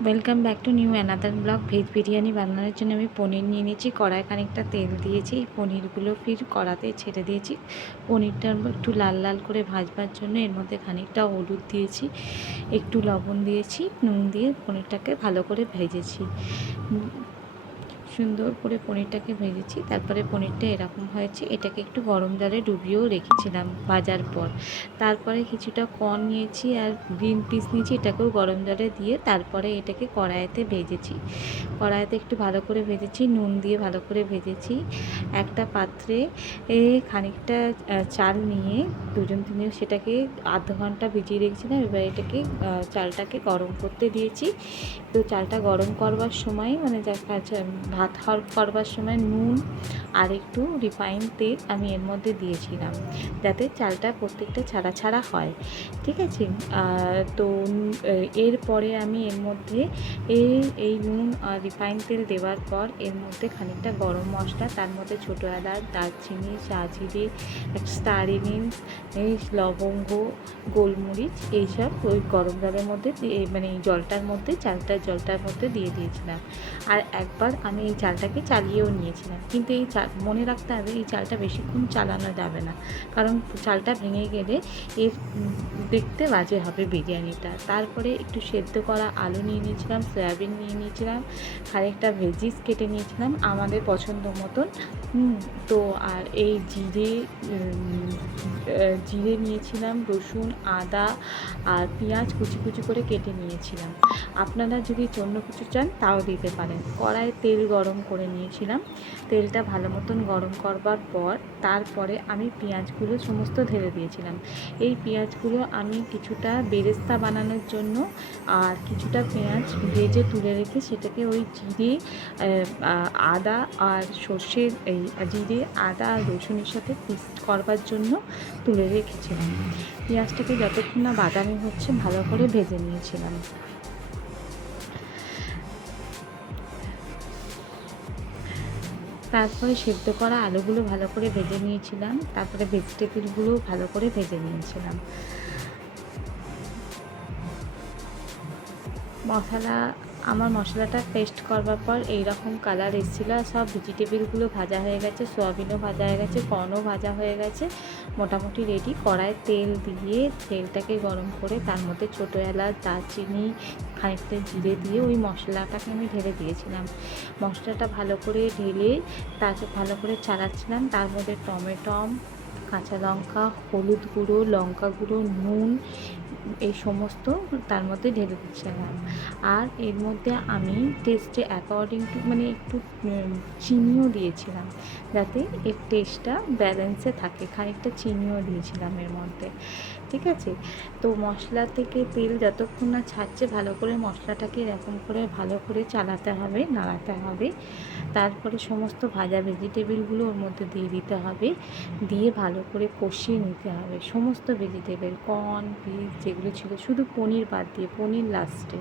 Welcome back to new another blog. Veg biryani বানানোর জন্য আমি পনির নিয়ে নিয়েছি, কড়ায় খানিকটা তেল দিয়েছি, পনিরগুলো ফির কড়াতে ছেড়ে দিয়েছি। পনিরটা একটু লাল লাল করে ভাজবার জন্য এর মধ্যে খানিকটা হলুদ দিয়েছি, একটু লবণ দিয়েছি, নুন দিয়ে পনিরটাকে ভালো করে ভেজেছি। সুন্দর করে পনিরটাকে ভেজেছি। তারপরে পনিরটা এরকম হয়েছে, এটাকে একটু গরম জলে ডুবিয়েও রেখেছিলাম ভাজার পর। তারপরে কিছুটা কর্ন নিয়েছি আর গ্রিন পিস নিয়েছি, এটাকেও গরম জলে দিয়ে তারপরে এটাকে কড়াইতে ভেজেছি। কড়াইতে একটু ভালো করে ভেজেছি, নুন দিয়ে ভালো করে ভেজেছি। একটা পাত্রে খানিকটা চাল নিয়ে দুজন তিনজন সেটাকে আধ ঘন্টা ভিজিয়ে রেখেছিলাম। এবার এটাকে চালটাকে গরম করতে দিয়েছি। তো চালটা গরম করবার সময় মানে ভাত করবার সময় নুন আর একটু রিফাইন তেল আমি এর মধ্যে দিয়েছিলাম, যাতে চালটা প্রত্যেকটা ছাড়া ছাড়া হয়। ঠিক আছে। তো এরপরে আমি এর মধ্যে এই নুন আর রিফাইন তেল দেওয়ার পর এর মধ্যে খানিকটা গরম মশলা, তার মধ্যে ছোটো এলাচ, দারচিনি, শাহজিরে, স্টার এনিস, লবঙ্গ, গোলমরিচ, এইসব ওই গরম জলের মধ্যে মানে এই জলটার মধ্যে জলটার মধ্যে দিয়ে দিয়েছিলাম। আর একবার আমি এই চালটাকে চালিয়েও নিয়েছিলাম, কিন্তু এই মনে রাখতে হবে এই চালটা বেশিক্ষণ চালানো যাবে না, কারণ চালটা ভেঙে গেলে এর দেখতে বাজে হবে বিরিয়ানিটা। তারপরে একটু সেদ্ধ করা আলু নিয়ে নিয়েছিলাম, সয়াবিন নিয়ে নিয়েছিলাম, খানিকটা ভেজিস কেটে নিয়েছিলাম আমাদের পছন্দ মতন। তো আর এই জিরে নিয়েছিলাম, রসুন, আদা আর পেঁয়াজ কুচি কুচি করে কেটে নিয়েছিলাম। আপনারা যদি অন্য কিছু চান তাও দিতে পারেন। কড়াইয়ে তেল গরম করে নিয়েছিলাম। তেলটা ভালো মতন গরম করবার পর তারপরে আমি পেঁয়াজগুলো সমস্ত ঢেলে দিয়েছিলাম। এই পেঁয়াজগুলো আমি কিছুটা বেরেস্তা বানানোর জন্য আর কিছুটা পেঁয়াজ ভেজে তুলে রেখে সেটাকে ওই জিরে, আদা আর সর্ষের জিরে, আদা আর রসুনের সাথে পেস্ট করবার জন্য তুলে রেখেছিলাম। পেঁয়াজটাকে যতক্ষণ না বাদামি হচ্ছে ভালো করে ভেজে নিয়েছিলাম। তারপরে সেদ্ধ করা আলুগুলো ভালো করে ভেজে নিয়েছিলাম, তারপরে ভেজিটেবিলগুলো ভালো করে ভেজে নিয়েছিলাম। মশলাটা পেস্ট করবার পর এইরকম কালার এসেছিলো। আর সব ভেজিটেবিলগুলো ভাজা হয়ে গেছে, সোয়াবিনও ভাজা হয়ে গেছে, কর্নও ভাজা হয়ে গেছে, মোটামুটি রেডি। কড়াইয়ে তেল দিয়ে তেলটাকে গরম করে তার মধ্যে ছোটো এলাচ, দারচিনি, খানিকটা জিরে দিয়ে ওই মশলাটাকে আমি ঢেলে দিয়েছিলাম। মশলাটা ভালো করে ঢেলে তাকে ভালো করে চালাচ্ছিলাম। তার মধ্যে টমেটো, কাঁচা লঙ্কা, হলুদ গুঁড়ো, লঙ্কা গুঁড়ো, নুন এই সমস্ত তার মধ্যে ঢেলে দিচ্ছিলাম। আর এর মধ্যে আমি টেস্টে অ্যাকর্ডিং টু মানে একটু চিনিও দিয়েছিলাম, যাতে এর টেস্টটা ব্যালেন্সে থাকে। খানিকটা চিনিও দিয়েছিলাম এর মধ্যে। ঠিক আছে। তো মশলা থেকে তেল যতক্ষণ না ছাড়ছে ভালো করে মশলাটাকে এরকম করে ভালো করে চালাতে হবে, নাড়াতে হবে। তারপরে সমস্ত ভাজা ভেজিটেবিলগুলো ওর মধ্যে দিয়ে দিতে হবে, দিয়ে ভালো করে কষিয়ে নিতে হবে সমস্ত ভেজিটেবিল, কর্ন, বীজ যেগুলো ছিল, শুধু পনির বাদ দিয়ে, পনির লাস্টে।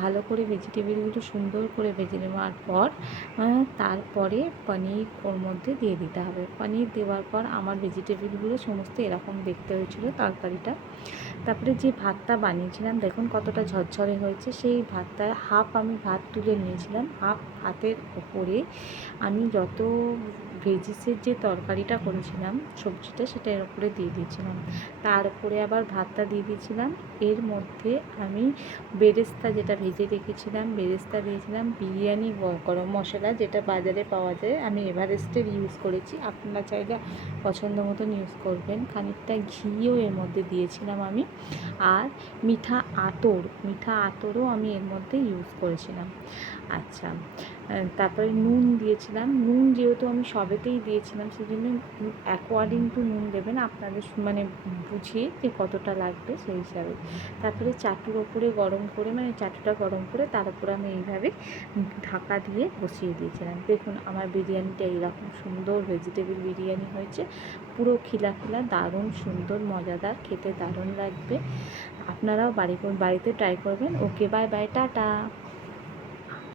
ভালো করে ভেজিটেবিলগুলো সুন্দর করে ভেজে নেওয়ার পর তারপরে পনির ওর মধ্যে দিয়ে দিতে হবে। পনির দেওয়ার পর আমার ভেজিটেবিলগুলো সমস্ত এরকম দেখতে হয়েছিল তরকারিটা। তারপরে যে ভাতটা বানিয়েছিলাম দেখুন কতটা ঝরঝরে হয়েছে। সেই ভাতটা আমি ভাত তুলে নিয়েছিলাম, ভাতের ওপরে আমি যত ভেজিসের যে তরকারিটা করেছিলাম সবজিটা সেটা এর উপরে দিয়ে দিয়েছিলাম। তার উপরে আবার ভাতটা দিয়ে দিয়েছিলাম। এর মধ্যে আমি বেরেস্তা যেটা ভেজে রেখেছিলাম বেরেস্তা দিয়েছিলাম, বিরিয়ানি গরম মশলা যেটা বাজারে পাওয়া যায়, আমি এভারেস্টের ইউজ করেছি, আপনারা চাইলে পছন্দ মতন ইউজ করবেন। খানিকটা ঘিও এর মধ্যে দিয়েছিলাম আমি। আর মিঠা আতরও আমি এর মধ্যে ইউজ করেছিলাম। আচ্ছা, তারপরে নুন দিয়েছিলাম। নুন যেহেতু আমি সবেতেই দিয়েছিলাম সেজন্য অ্যাকর্ডিং টু নুন দেবেন আপনাদের মানে বুঝিয়ে যে কতটা লাগবে সেই হিসাবে। তারপরে চাটুর ওপরে চাটুটা গরম করে তার উপরে আমি এইভাবে ঢাকা দিয়ে বসিয়ে দিয়েছিলাম। দেখুন আমার বিরিয়ানিটা এইরকম সুন্দর ভেজিটেবিল বিরিয়ানি হয়েছে, পুরো খিলা দারুণ সুন্দর মজাদার, খেতে দারুণ লাগবে। আপনারাও বাড়িতে ট্রাই করবেন। ওকে, বাই বাই, টাটা।